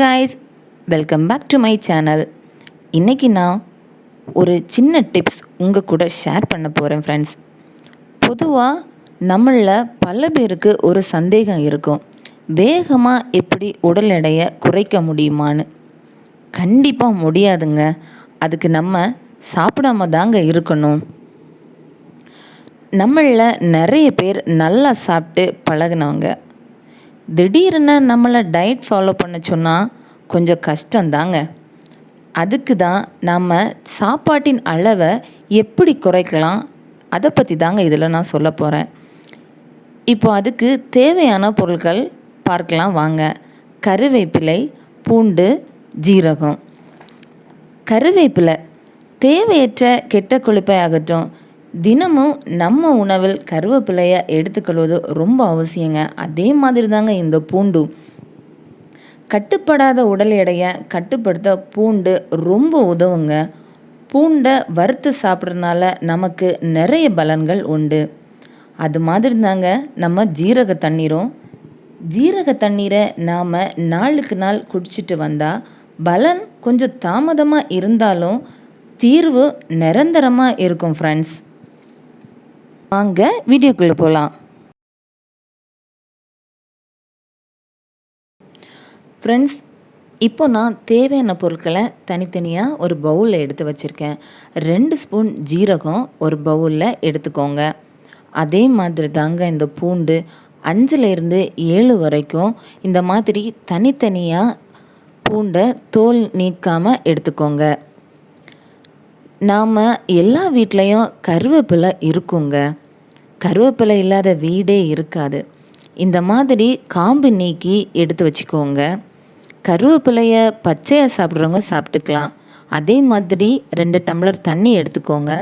Guys, welcome back to my channel. இன்றைக்கி நான் ஒரு சின்ன டிப்ஸ் உங்கள் கூட ஷேர் பண்ண போகிறேன் ஃப்ரெண்ட்ஸ். பொதுவாக நம்மளில் பல பேருக்கு ஒரு சந்தேகம் இருக்கும், வேகமாக எப்படி உடல் எடையை குறைக்க முடியுமான்னு. கண்டிப்பாக முடியாதுங்க. அதுக்கு நம்ம சாப்பிடாம தாங்க இருக்கணும். நம்மளில் நிறைய பேர் நல்லா சாப்பிட்டு பழகினவங்க. திடீர்னு நம்மளை டயட் ஃபாலோ பண்ண சொன்னால் கொஞ்சம் கஷ்டந்தாங்க. அதுக்கு தான் நம்ம சாப்பாட்டின் அளவை எப்படி குறைக்கலாம் அதை பற்றி தாங்க இதில் நான் சொல்ல போகிறேன். இப்போ அதுக்கு தேவையான பொருட்கள் பார்க்கலாம் வாங்க. கருவேப்பிலை, பூண்டு, ஜீரகம். கருவேப்பிலை தேவையற்ற கெட்ட கொழுப்பை அகற்றும். தினமும் நம்ம உணவில் கருவேப்பிலையை எடுத்துக்கொள்வது ரொம்ப அவசியங்க. அதே மாதிரி தாங்க இந்த பூண்டு. கட்டுப்படாத உடல் எடையை கட்டுப்படுத்த பூண்டு ரொம்ப உதவுங்க. பூண்டை வறுத்து சாப்பிட்றதுனால நமக்கு நிறைய பலன்கள் உண்டு. அது மாதிரி தாங்க நம்ம ஜீரக தண்ணீரும். ஜீரக தண்ணீரை நாம் நாளுக்கு நாள் குடிச்சிட்டு வந்தால் பலன் கொஞ்சம் தாமதமாக இருந்தாலும் தீர்வு நிரந்தரமாக இருக்கும் ஃப்ரெண்ட்ஸ். வாங்க வீடியோக்குள்ளே போகலாம். ஃப்ரெண்ட்ஸ், இப்போ நான் தேவையான பொருட்களை தனித்தனியாக ஒரு பவுலில் எடுத்து வச்சுருக்கேன். 2 ஸ்பூன் ஜீரகம் ஒரு பவுலில் எடுத்துக்கோங்க. அதே மாதிரி தாங்க இந்த பூண்டு 5லேருந்து 7 வரைக்கும் இந்த மாதிரி தனித்தனியாக பூண்டை தோல் நீக்காமல் எடுத்துக்கோங்க. நாம் எல்லா வீட்லேயும் கருவேப்பிலை இருக்குங்க. கருவேப்பிலை இல்லாத வீடே இருக்காது. இந்த மாதிரி காம்பு நீக்கி எடுத்து வச்சுக்கோங்க. கருவேப்பிலையை பச்சையாக சாப்பிட்றவங்க சாப்பிட்டுக்கலாம். அதே மாதிரி 2 டம்ளர் தண்ணி எடுத்துக்கோங்க.